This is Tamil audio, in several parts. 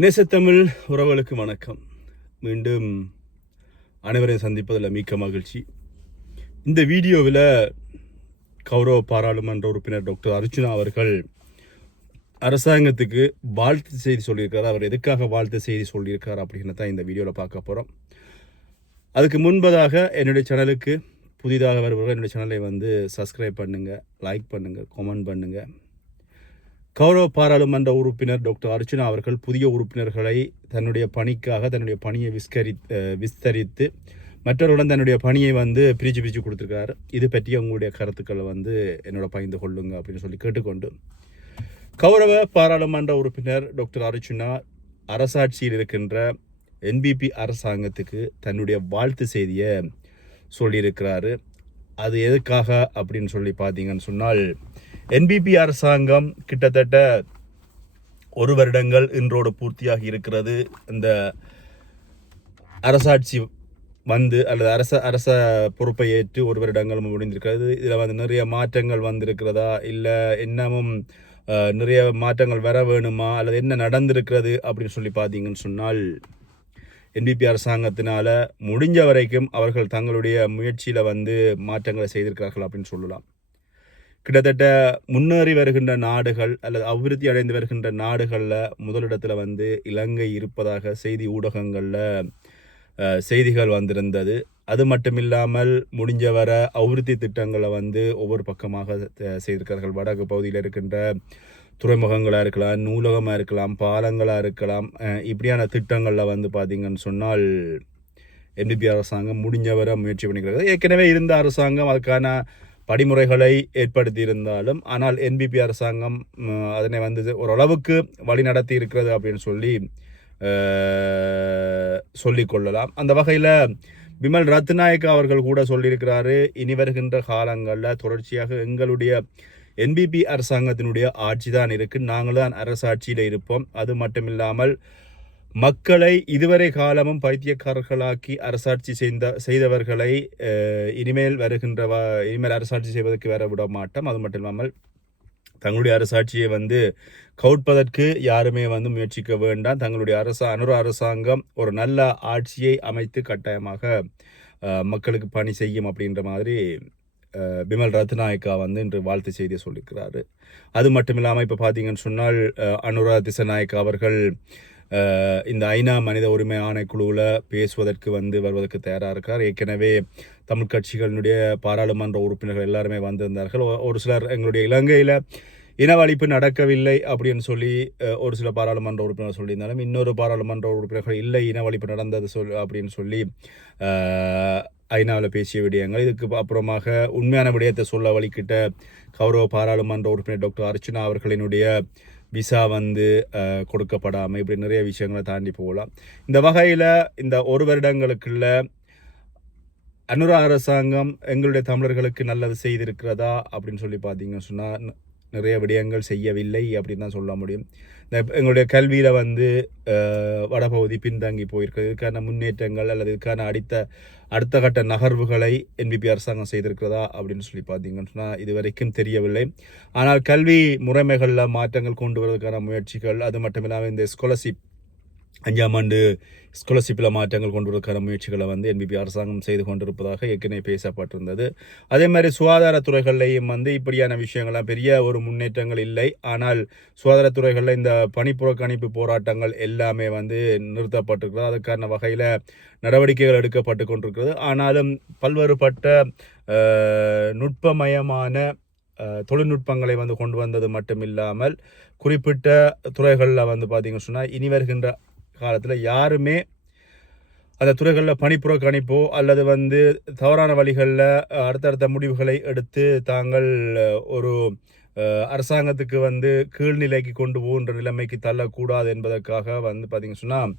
நேசத்தமிழ் உறவுகளுக்கு வணக்கம். மீண்டும் அனைவரையும் சந்திப்பதில் மிக்க மகிழ்ச்சி. இந்த வீடியோவில் கௌரவ பாராளுமன்ற உறுப்பினர் டாக்டர் அர்ச்சுனா அவர்கள் அரசாங்கத்துக்கு வாழ்த்து செய்தி சொல்லியிருக்காரு. அவர் எதுக்காக வாழ்த்து செய்தி சொல்லியிருக்கார் அப்படின்னு தான் இந்த வீடியோவில் பார்க்க போகிறோம் அதுக்கு முன்பதாக என்னுடைய சேனலுக்கு புதிதாக வருபவர்கள் என்னுடைய சேனலை வந்து சப்ஸ்கிரைப் பண்ணுங்கள் லைக் பண்ணுங்கள் கமெண்ட் பண்ணுங்கள் கௌரவ பாராளுமன்ற உறுப்பினர் டாக்டர் அர்ச்சனா அவர்கள் புதிய உறுப்பினர்களை தன்னுடைய பணிக்காக தன்னுடைய பணியை விஸ்கரி விஸ்தரித்து மற்றவருடன் தன்னுடைய பணியை வந்து பிரித்து பிரித்து கொடுத்துருக்காரு இது பற்றி அவங்களுடைய கருத்துக்களை வந்து என்னோட பகிர்ந்து கொள்ளுங்க அப்படின்னு சொல்லி கேட்டுக்கொண்டு. கௌரவ பாராளுமன்ற உறுப்பினர் டாக்டர் அர்ச்சுனா அரசாட்சியில் இருக்கின்ற என்பிபி அரசாங்கத்துக்கு தன்னுடைய வாழ்த்து செய்தியை சொல்லியிருக்கிறாரு. அது எதுக்காக அப்படின்னு சொல்லி பார்த்தீங்கன்னு சொன்னால் என்பிபி அரசாங்கம் கிட்டத்தட்ட ஒரு வருடங்கள் இன்றோடு பூர்த்தியாகி இருக்கிறது. இந்த அரசாட்சி வந்து அல்லது அரச அரச பொறுப்பை ஏற்று ஒரு வருடங்கள் முடிந்திருக்கிறது. இதில் வந்து நிறைய மாற்றங்கள் வந்திருக்கிறதா? இல்லை இன்னமும் நிறைய மாற்றங்கள் வர வேணுமா? அல்லது என்ன நடந்திருக்கிறது அப்படின்னு சொல்லி பார்த்தீங்கன்னு சொன்னால் என்பிபி அரசாங்கத்தினால் முடிஞ்ச வரைக்கும் அவர்கள் தங்களுடைய முயற்சியில் வந்து மாற்றங்களை செய்திருக்கிறார்கள் அப்படின்னு சொல்லலாம். கிட்டத்தட்ட முன்னேறி வருகின்ற நாடுகள் அல்லது அபிவிருத்தி அடைந்து வருகின்ற நாடுகளில் முதலிடத்தில் வந்து இலங்கை இருப்பதாக செய்தி ஊடகங்களில் செய்திகள் வந்திருந்தது. அது மட்டும் இல்லாமல் முடிஞ்ச வர அபிவிருத்தி திட்டங்களை வந்து ஒவ்வொரு பக்கமாக செய்திருக்கிறார்கள். வடக்கு பகுதியில் இருக்கின்ற துறைமுகங்களாக இருக்கலாம் நூலகமாக இருக்கலாம் பாலங்களாக இருக்கலாம். இப்படியான திட்டங்களில் வந்து பார்த்திங்கன்னு சொன்னால் என்பிபி அரசாங்கம் முடிஞ்சவரை முயற்சி பண்ணிக்கிறது ஏற்கனவே இருந்த அரசாங்கம் அதுக்கான படிமுறைகளை ஏற்படுத்தி இருந்தாலும் ஆனால் என்பிபி அரசாங்கம் அதனை வந்து ஓரளவுக்கு வழி நடத்தி இருக்கிறது அப்படின்னு சொல்லி சொல்லிக்கொள்ளலாம். அந்த வகையில் விமல் ரத்நாயக் அவர்கள் கூட சொல்லியிருக்கிறாரு இனி வருகின்ற காலங்களில் தொடர்ச்சியாக எங்களுடைய என்பிபி அரசாங்கத்தினுடைய ஆட்சி தான் இருக்குது நாங்கள் தான் அரசாட்சியில் இருப்போம். அது மட்டும் இல்லாமல் மக்களை இதுவரை காலமும் பைத்தியக்காரர்களாக்கி அரசாட்சி செய்த செய்தவர்களை இனிமேல் வருகின்ற இனிமேல் அரசாட்சி செய்வதற்கு வர விட மாட்டோம். அது மட்டும் இல்லாமல் தங்களுடைய அரசாட்சியை வந்து கவுட்பதற்கு யாருமே வந்து முயற்சிக்க வேண்டாம். தங்களுடைய அரசு அனுர அரசாங்கம் ஒரு நல்ல ஆட்சியை அமைத்து கட்டாயமாக மக்களுக்கு பணி செய்யும் அப்படின்ற மாதிரி பிமல் ரத்நாயக்கா வந்து இன்று வாழ்த்து செய்தியை சொல்லியிருக்கிறாரு. அது மட்டும் இல்லாமல் இப்போ பார்த்தீங்கன்னு சொன்னால் அனுரா திசநாயக்கா அவர்கள் இந்த ஐநா மனித உரிமை ஆணைக்குழுவில் பேசுவதற்கு வந்து வருவதற்கு தயாராக இருக்கார். ஏற்கனவே தமிழ் கட்சிகளினுடைய பாராளுமன்ற உறுப்பினர்கள் எல்லாருமே வந்திருந்தார்கள். ஒரு சிலர் எங்களுடைய இலங்கையில் இனவழிப்பு நடக்கவில்லை அப்படின்னு சொல்லி ஒரு சில பாராளுமன்ற உறுப்பினர்கள் சொல்லியிருந்தாலும் இன்னொரு பாராளுமன்ற உறுப்பினர்கள் இல்லை இனவழிப்பு நடந்தது சொல் அப்படின்னு சொல்லி ஐநாவில் பேசிய விடயங்கள். இதுக்கு அப்புறமாக உண்மையான விடயத்தை சொல்ல வழிக்கிட்ட கௌரவ பாராளுமன்ற உறுப்பினர் டாக்டர் அர்ச்சனா அவர்களினுடைய விசா வந்து கொடுக்கப்படாமல் இப்படி நிறைய விஷயங்களை தாண்டி போகலாம். இந்த வகையில் இந்த ஒரு வருடங்களுக்குள்ள அனுரா அரசாங்கம் எங்களுடைய தமிழர்களுக்கு நல்லது செய்திருக்கிறதா அப்படின்னு சொல்லி பார்த்தீங்கன்னு சொன்னால் நிறைய விடயங்கள் செய்யவில்லை அப்படின்னு தான் சொல்ல முடியும். எங்களுடைய கல்வியில் வந்து வடபகுதி பின்தங்கி போயிருக்கு இதுக்கான முன்னேற்றங்கள் அல்லது இதுக்கான அடுத்த அடுத்த கட்ட நகர்வுகளை என்பிபி அரசாங்கம் செய்திருக்கிறதா அப்படின்னு சொல்லி பார்த்தீங்கன்னு சொன்னால் இது வரைக்கும் தெரியவில்லை. ஆனால் கல்வி முறைமைகளில் மாற்றங்கள் கொண்டு வருவதற்கான முயற்சிகள் அது மட்டும் இல்லாமல் இந்த ஸ்காலர்ஷிப் அஞ்சாம் ஆண்டு ஸ்காலர்ஷிப்பில் மாற்றங்கள் கொண்டுவருவதற்கான முயற்சிகளை வந்து என்பிபி அரசாங்கம் செய்து கொண்டிருப்பதாக ஏற்கனவே பேசப்பட்டிருந்தது. அதே மாதிரி சுகாதாரத்துறைகள்லையும் வந்து இப்படியான விஷயங்கள்லாம் பெரிய ஒரு முன்னேற்றங்கள் இல்லை. ஆனால் சுகாதாரத்துறைகளில் இந்த பணிப்புறக்கணிப்பு போராட்டங்கள் எல்லாமே வந்து நிறுத்தப்பட்டிருக்கிறது. அதுக்கான வகையில் நடவடிக்கைகள் எடுக்கப்பட்டு கொண்டிருக்கிறது. ஆனாலும் பல்வேறுபட்ட நுட்பமயமான தொழில்நுட்பங்களை வந்து கொண்டு வந்தது மட்டும் இல்லாமல் குறிப்பிட்ட துறைகளில் வந்து பார்த்தீங்கன்னு சொன்னால் இனி வருகின்ற காலத்தில் யாருமே அந்த துறைகளில் பணிப்புறக்கணிப்போ அல்லது வந்து தவறான வழிகளில் அடுத்தடுத்த முடிவுகளை எடுத்து தாங்கள் ஒரு அரசாங்கத்துக்கு வந்து கீழ்நிலைக்கு கொண்டு போகின்ற நிலைமைக்கு தள்ளக்கூடாது என்பதற்காக வந்து பார்த்திங்க சொன்னால்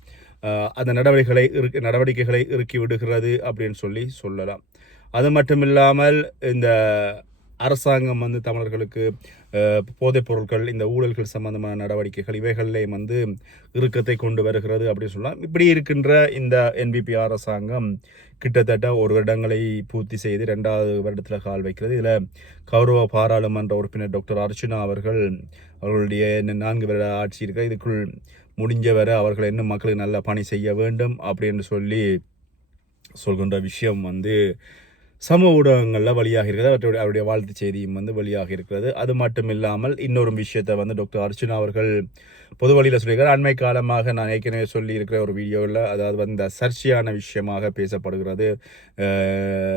அந்த நடவடிக்கைகளை இருக்கு நடவடிக்கைகளை இறுக்கி விடுகிறது அப்படின்னு சொல்லி சொல்லலாம். அது மட்டும் இல்லாமல் இந்த அரசாங்கம் வந்து தமிழர்களுக்கு போதைப் பொருட்கள் இந்த ஊழல்கள் சம்பந்தமான நடவடிக்கைகள் இவைகளிலேயும் வந்து இறுக்கத்தை கொண்டு வருகிறது அப்படின்னு சொல்லலாம். இப்படி இருக்கின்ற இந்த என்பிபி அரசாங்கம் கிட்டத்தட்ட ஒரு வருடங்களை பூர்த்தி செய்து ரெண்டாவது வருடத்தில் கால் வைக்கிறது. இதில் கௌரவ பாராளுமன்ற உறுப்பினர் டாக்டர் அர்ச்சனா அவர்கள் அவர்களுடைய நான்கு வருட ஆட்சி இருக்க இதுக்குள் முடிஞ்சவரை அவர்கள் இன்னும் மக்களுக்கு நல்ல பணி செய்ய வேண்டும் அப்படின்னு சொல்லி சொல்கின்ற விஷயம் வந்து சமூக ஊடகங்களில் வழியாக இருக்கிறது அவருடைய அவருடைய வாழ்த்து செய்தியும் வந்து வழியாக இருக்கிறது அது மட்டும் இல்லாமல் இன்னொரு விஷயத்தை வந்து டாக்டர் அர்ச்சுனா அவர்கள் பொது வழியில் சொல்லியிருக்கார். அண்மை காலமாக நான் ஏற்கனவே சொல்லியிருக்கிற ஒரு வீடியோவில் அதாவது வந்து இந்த சர்ச்சையான விஷயமாக பேசப்படுகிறது.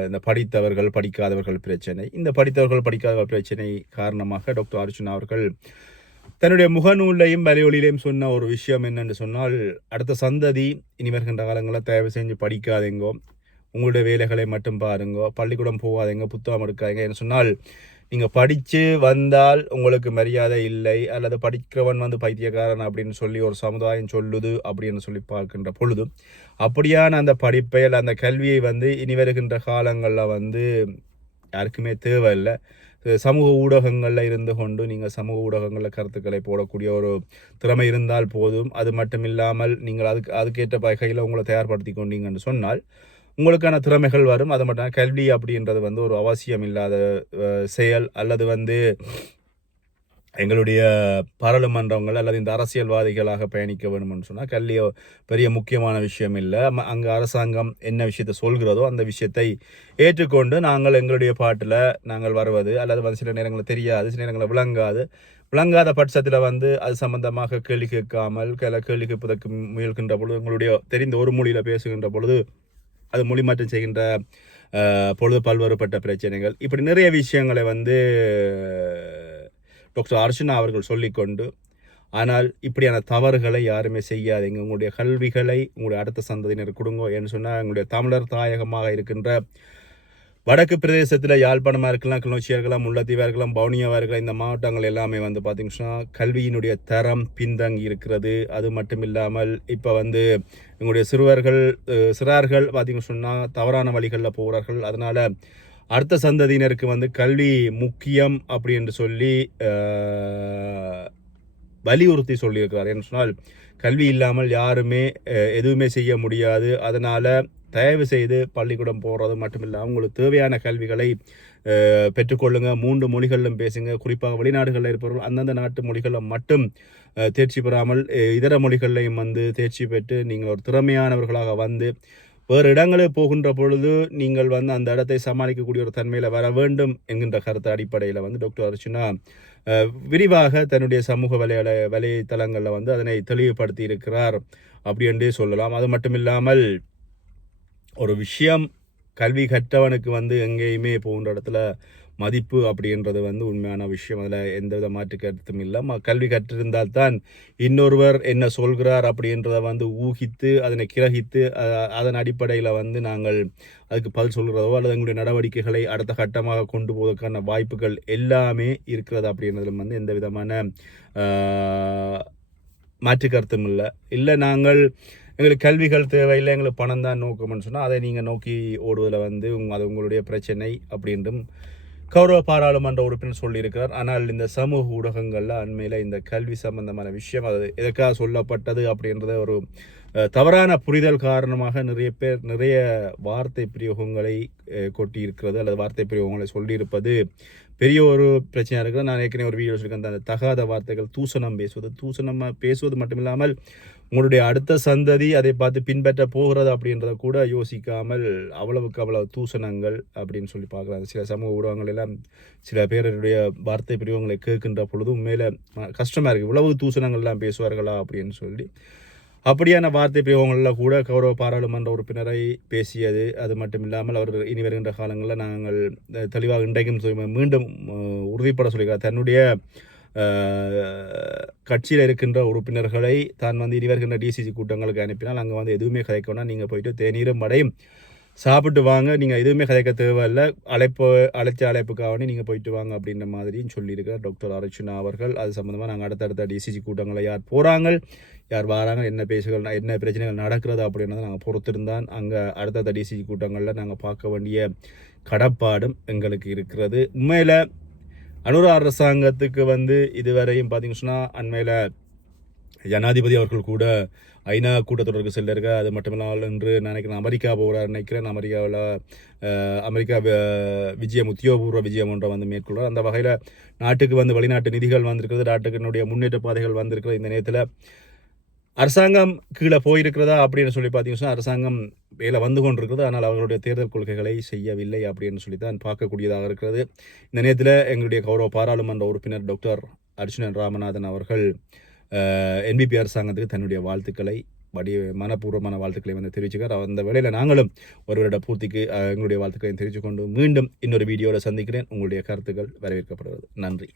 இந்த படித்தவர்கள் படிக்காதவர்கள் பிரச்சனை. இந்த படித்தவர்கள் படிக்காதவர்கள் பிரச்சனை காரணமாக டாக்டர் அர்ச்சுனா அவர்கள் தன்னுடைய முகநூலையும் வலையொலியிலையும் சொன்ன ஒரு விஷயம் என்னென்னு சொன்னால் அடுத்த சந்ததி இனி வருகின்ற காலங்களில் தயவு செஞ்சு படிக்காதீங்கோ. உங்களுடைய வேலைகளை மட்டும் பாருங்க பள்ளிக்கூடம் போகாதீங்க புத்தகம் எடுக்காதீங்க என்று சொன்னால் நீங்கள் படித்து வந்தால் உங்களுக்கு மரியாதை இல்லை அல்லது படிக்கிறவன் வந்து பைத்தியக்காரன் அப்படின்னு சொல்லி ஒரு சமுதாயம் சொல்லுது அப்படின்னு சொல்லி பார்க்கின்ற பொழுது அப்படியான அந்த படிப்பை அல்ல அந்த கல்வியை வந்து இனி வருகின்ற காலங்களில் வந்து யாருக்குமே தேவையில்லை. சமூக ஊடகங்களில் இருந்து கொண்டு நீங்கள் சமூக ஊடகங்களில் கருத்துக்களை போடக்கூடிய ஒரு திறமை இருந்தால் போதும். அது மட்டும் இல்லாமல் நீங்கள் அதுக்கு அதுக்கேற்ற வகையில் உங்களை தயார்படுத்தி கொண்டீங்கன்னு சொன்னால் உங்களுக்கான திறமைகள் வரும். அது மட்டும் கல்வி அப்படின்றது வந்து ஒரு அவசியம் இல்லாத செயல் அல்லது வந்து எங்களுடைய பாராளுமன்றங்கள் அல்லது இந்த அரசியல்வாதிகளாக பயணிக்க வேணும்னு சொன்னால் கல்வி பெரிய முக்கியமான விஷயம் இல்லை. அங்கே அரசாங்கம் என்ன விஷயத்தை சொல்கிறதோ அந்த விஷயத்தை ஏற்றுக்கொண்டு நாங்கள் எங்களுடைய பாட்டில் நாங்கள் வருவது அல்லது வந்து சில நேரங்களில் தெரியாது சில நேரங்களில் விளங்காது. விளங்காத பட்சத்தில் வந்து அது சம்பந்தமாக கேள்வி கேட்காமல் கேள்வி கேட்பதற்கு முயல்கின்ற பொழுது உங்களுடைய தெரிந்த ஒரு மொழியில் பேசுகின்ற பொழுது அது மொழிமாற்றம் செய்கின்ற பொழுது பல்வேறுபட்ட பிரச்சனைகள். இப்படி நிறைய விஷயங்களை வந்து டாக்டர் அர்ச்சனா அவர்கள் சொல்லிக்கொண்டு ஆனால் இப்படியான தவறுகளை யாருமே செய்யாதீங்க. உங்களுடைய கல்விகளை உங்களுடைய அடுத்த சந்ததியினர் கொடுங்க. என்று சொன்னால் எங்களுடைய தமிழர் தாயகமாக இருக்கின்ற வடக்கு பிரதேசத்தில் யாழ்ப்பாணமாக இருக்கலாம் கிளர்ச்சியாக இருக்கலாம் முல்லத்தீவாக இருக்கலாம் பவுனியாவாக இருக்கலாம் இந்த மாவட்டங்கள் எல்லாமே வந்து பார்த்திங்கன்னா கல்வியினுடைய தரம் பின்தங்கி இருக்கிறது. அது மட்டும் இல்லாமல் இப்போ வந்து எங்களுடைய சிறுவர்கள் சிறார்கள் பார்த்திங்கன்னு சொன்னால் தவறான வழிகளில் போகிறார்கள் அதனால் அடுத்த சந்ததியினருக்கு வந்து கல்வி முக்கியம் அப்படி என்று சொல்லி வலியுறுத்தி சொல்லியிருக்கிறார். என்று சொன்னால் கல்வி இல்லாமல் யாருமே எதுவுமே செய்ய முடியாது. அதனால் தயவு செய்து பள்ளிக்கூடம் போகிறது மட்டுமில்லாமல் உங்களுக்கு தேவையான கல்விகளை பெற்றுக்கொள்ளுங்க. மூன்று மொழிகளிலும் பேசுங்க. குறிப்பாக வெளிநாடுகளில் இருப்பவர்கள் அந்தந்த நாட்டு மொழிகளில் மட்டும் தேர்ச்சி பெறாமல் இதர மொழிகளையும் வந்து தேர்ச்சி பெற்று நீங்கள் ஒரு திறமையானவர்களாக வந்து வேறு இடங்களில் போகின்ற பொழுது நீங்கள் வந்து அந்த இடத்தை சமாளிக்கக்கூடிய ஒரு தன்மையில் வர வேண்டும் என்கின்ற கருத்து அடிப்படையில் வந்து டாக்டர் அர்ச்சுனா விரிவாக தன்னுடைய சமூக வலையல வலைத்தளங்களில் வந்து அதனை தெளிவுபடுத்தி இருக்கிறார் அப்படி என்றே சொல்லலாம். அது மட்டும் இல்லாமல் ஒரு விஷயம் கல்வி கற்றவனுக்கு வந்து எங்கேயுமே போன்ற இடத்துல மதிப்பு அப்படின்றது வந்து உண்மையான விஷயம். அதில் எந்த வித மாற்று கருத்தும் இல்லை. கல்வி கற்றிருந்தால் தான் இன்னொருவர் என்ன சொல்கிறார் அப்படின்றத வந்து ஊகித்து அதனை கிரகித்து அதன் அடிப்படையில் வந்து நாங்கள் அதுக்கு பதில் சொல்கிறதோ அல்லது எங்களுடைய நடவடிக்கைகளை அடுத்த கட்டமாக கொண்டு போவதற்கான வாய்ப்புகள் எல்லாமே இருக்கிறது அப்படின்றதுல வந்து எந்த விதமான மாற்று கருத்தும் இல்லை. இல்லை நாங்கள் எங்களுக்கு கல்விகள் தேவையில்லை எங்களுக்கு பணம் தான் நோக்கம்னு சொன்னால் அதை நீங்கள் நோக்கி ஓடுவதில் வந்து அது உங்களுடைய பிரச்சனை அப்படின்றும் கௌரவ பாராளுமன்ற உறுப்பினர் சொல்லியிருக்கிறார். ஆனால் இந்த சமூக ஊடகங்களில் அண்மையில் இந்த கல்வி சம்பந்தமான விஷயம் அது எதற்காக சொல்லப்பட்டது அப்படின்றத ஒரு தவறான புரிதல் காரணமாக நிறைய பேர் நிறைய வார்த்தை பிரயோகங்களை கொட்டியிருக்கிறது அல்லது வார்த்தை பிரயோகங்களை சொல்லியிருப்பது பெரிய ஒரு பிரச்சனையாக இருக்குது. நான் ஏற்கனவே ஒரு வீடியோ சொல்லியிருக்கேன் அந்த தகாத வார்த்தைகள் தூசணம் பேசுவது. தூசணமாக பேசுவது மட்டும் இல்லாமல் உங்களுடைய அடுத்த சந்ததி அதை பார்த்து பின்பற்ற போகிறது அப்படின்றத கூட யோசிக்காமல் அவ்வளவுக்கு அவ்வளவு தூசணங்கள் அப்படின்னு சொல்லி பார்க்குறாங்க. சில சமூக ஊடகங்கள் எல்லாம் சில பேருடைய வார்த்தை பிரிவங்களை கேட்கின்ற பொழுது உண்மையில் கஷ்டமாக இருக்குது இவ்வளவு தூசணங்கள்லாம் பேசுவார்களா அப்படின்னு சொல்லி. அப்படியான வார்த்தை பிரயோகங்களில் கூட கௌரவ பாராளுமன்ற உறுப்பினரை பேசியது. அது மட்டும் இல்லாமல் அவர் இனி வருகின்ற காலங்களில் நாங்கள் தெளிவாக இன்றைக்கும் மீண்டும் உறுதிப்பட சொல்லிக்கிறார் தன்னுடைய கட்சியில் இருக்கின்ற உறுப்பினர்களை தான் வந்து இனி வருகின்ற டிசிசி கூட்டங்களுக்கு அனுப்பினால் அங்கே வந்து எதுவுமே கதைக்கணும்னா நீங்கள் போயிட்டு தேநீரும் மடையும் சாப்பிட்டு வாங்க. நீங்கள் எதுவுமே கதைக்க தேவையில்லை. அழைப்பு அழைச்ச அழைப்புக்காக நீங்கள் போயிட்டு வாங்க அப்படின்ற மாதிரியும் சொல்லியிருக்கிறார் டாக்டர் அர்ச்சுனா அவர்கள். அது சம்மந்தமாக நாங்கள் அடுத்தடுத்த டிசிசி கூட்டங்களை யார் போகிறாங்க யார் வராங்க என்ன பேசுகள் என்ன பிரச்சனைகள் நடக்கிறது அப்படின்றத நாங்கள் பொறுத்திருந்தான் அங்கே அடுத்தடுத்த டிசிசி கூட்டங்களில் நாங்கள் பார்க்க வேண்டிய கடப்பாடும் எங்களுக்கு இருக்கிறது. உண்மையில் அனுரா அரசாங்கத்துக்கு வந்து இதுவரையும் பார்த்தீங்கன்னு சொன்னால் அண்மையில் ஜனாதிபதி அவர்கள் கூட ஐநா கூட்டத்தொடருக்கு செல்லிருக்க அது மட்டுமில்லாமல் என்று நினைக்கிறேன் அமெரிக்கா போகிறார் நினைக்கிறேன். அமெரிக்காவில் அமெரிக்கா விஜயம் உத்தியோகபூர்வ விஜயம் ஒன்றை வந்து மேற்கொள்வார். அந்த வகையில் நாட்டுக்கு வந்து வெளிநாட்டு நிதிகள் வந்திருக்கிறது நாட்டுக்கினுடைய முன்னேற்ற பாதைகள் வந்திருக்கிறது. இந்த நேரத்தில் அரசாங்கம் கீழே போயிருக்கிறதா அப்படின்னு சொல்லி பார்த்தீங்கன்னா அரசாங்கம் வேலை வந்து கொண்டிருக்கிறது. ஆனால் அவர்களுடைய தேர்தல் கொள்கைகளை செய்யவில்லை அப்படின்னு சொல்லி தான் பார்க்கக்கூடியதாக இருக்கிறது. இந்த நேரத்தில் எங்களுடைய கௌரவ பாராளுமன்ற உறுப்பினர் டாக்டர் அர்ஜுனன் ராமநாதன் அவர்கள் என்பிபி அரசாங்கத்துக்கு தன்னுடைய வாழ்த்துக்களை வடி மனப்பூர்வமான வாழ்த்துக்களை வந்து தெரிவிச்சுக்கார். அந்த வேளையில் நாங்களும் ஒருவரோட பூர்த்திக்கு எங்களுடைய வாழ்த்துக்களை தெரிவித்துக்கொண்டு மீண்டும் இன்னொரு வீடியோவில் சந்திக்கிறேன். உங்களுடைய கருத்துக்கள் வரவேற்கப்படுகிறது. நன்றி.